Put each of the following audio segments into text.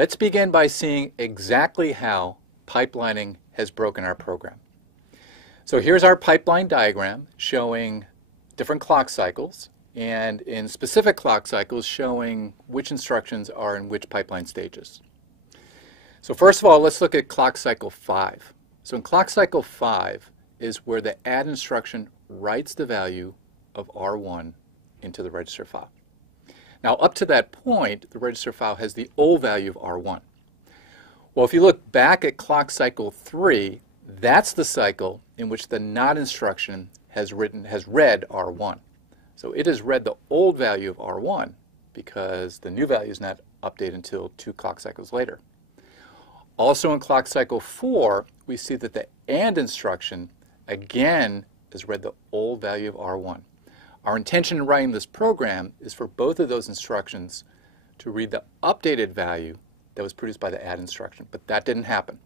Let's begin by seeing exactly how pipelining has broken our program. So here's our pipeline diagram showing different clock cycles, and in specific clock cycles showing which instructions are in which pipeline stages. So first of all, let's look at clock cycle 5. So in clock cycle 5 is where the add instruction writes the value of R1 into the register file. Now up to that point, the register file has the old value of R1. Well, if you look back at clock cycle 3, that's the cycle in which the not instruction has read R1. So it has read the old value of R1 because the new value is not updated until 2 clock cycles later. Also in clock cycle 4, we see that the AND instruction again has read the old value of R1. Our intention in writing this program is for both of those instructions to read the updated value that was produced by the ADD instruction, but that didn't happen.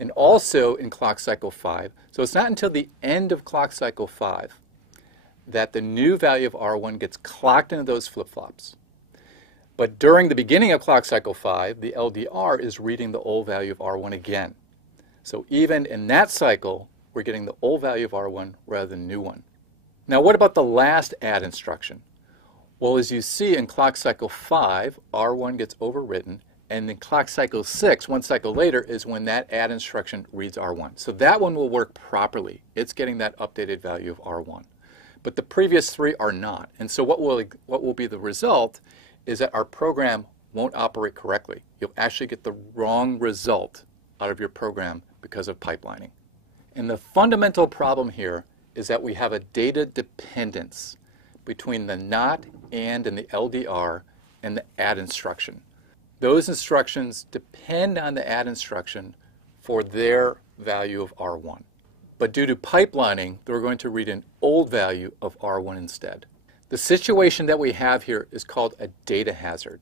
And also in clock cycle 5, so it's not until the end of clock cycle 5 that the new value of R1 gets clocked into those flip-flops. But during the beginning of clock cycle 5, the LDR is reading the old value of R1 again. So even in that cycle, we're getting the old value of R1 rather than the new one. Now what about the last add instruction? Well, as you see in clock cycle 5, R1 gets overwritten, and in clock cycle 6, one cycle later, is when that add instruction reads R1. So that one will work properly. It's getting that updated value of R1. But the previous 3 are not. And so what will be the result is that our program won't operate correctly. You'll actually get the wrong result out of your program because of pipelining. And the fundamental problem here is that we have a data dependence between the not, and the LDR and the add instruction. Those instructions depend on the add instruction for their value of R1. But due to pipelining, they're going to read an old value of R1 instead. The situation that we have here is called a data hazard.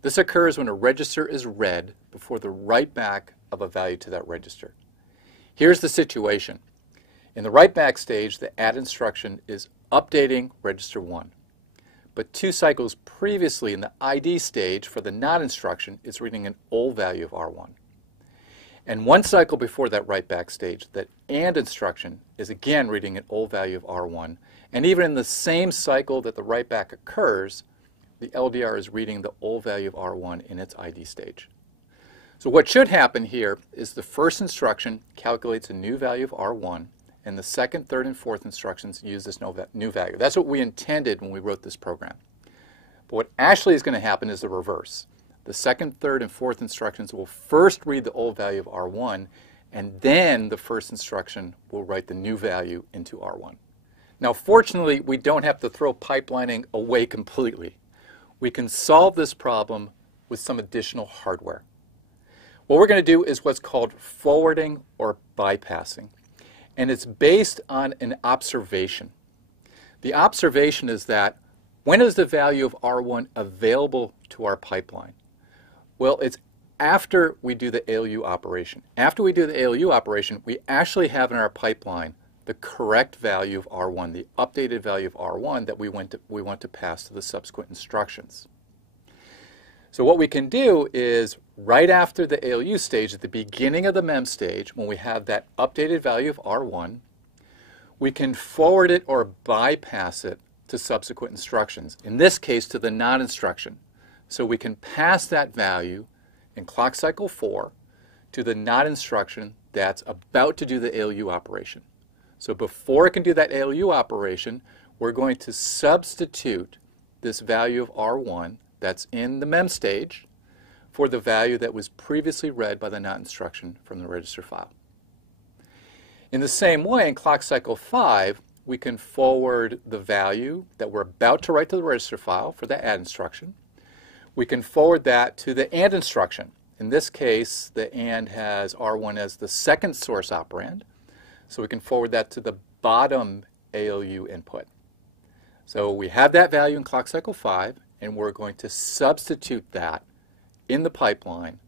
This occurs when a register is read before the write back of a value to that register. Here's the situation. In the write back stage, the add instruction is updating register 1. But 2 cycles previously in the ID stage for the not instruction, it's reading an old value of R1. And 1 cycle before that write back stage, that AND instruction is again reading an old value of R1. And even in the same cycle that the write back occurs, the LDR is reading the old value of R1 in its ID stage. So what should happen here is the first instruction calculates a new value of R1, and the second, third, and fourth instructions use this new value. That's what we intended when we wrote this program. But what actually is going to happen is the reverse. The second, third, and fourth instructions will first read the old value of R1, and then the first instruction will write the new value into R1. Now fortunately, we don't have to throw pipelining away completely. We can solve this problem with some additional hardware. What we're going to do is what's called forwarding or bypassing. And it's based on an observation. The observation is that when is the value of R1 available to our pipeline? Well, it's after we do the ALU operation. After we do the ALU operation, we actually have in our pipeline the correct value of R1, the updated value of R1 that we want to pass to the subsequent instructions. So what we can do is right after the ALU stage, at the beginning of the MEM stage, when we have that updated value of R1, we can forward it or bypass it to subsequent instructions, in this case to the not instruction. So we can pass that value in clock cycle 4 to the not instruction that's about to do the ALU operation. So before it can do that ALU operation, we're going to substitute this value of R1 that's in the MEM stage for the value that was previously read by the not instruction from the register file. In the same way, in clock cycle 5, we can forward the value that we're about to write to the register file for the add instruction. We can forward that to the AND instruction. In this case, the AND has R1 as the second source operand, so we can forward that to the bottom ALU input. So we have that value in clock cycle 5, and we're going to substitute that in the pipeline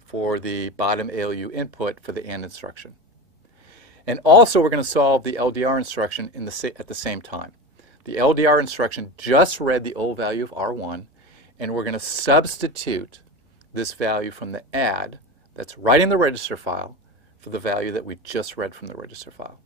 for the bottom ALU input for the AND instruction. And also we're going to solve the LDR instruction at the same time. The LDR instruction just read the old value of R1, and we're going to substitute this value from the add that's right in the register file for the value that we just read from the register file.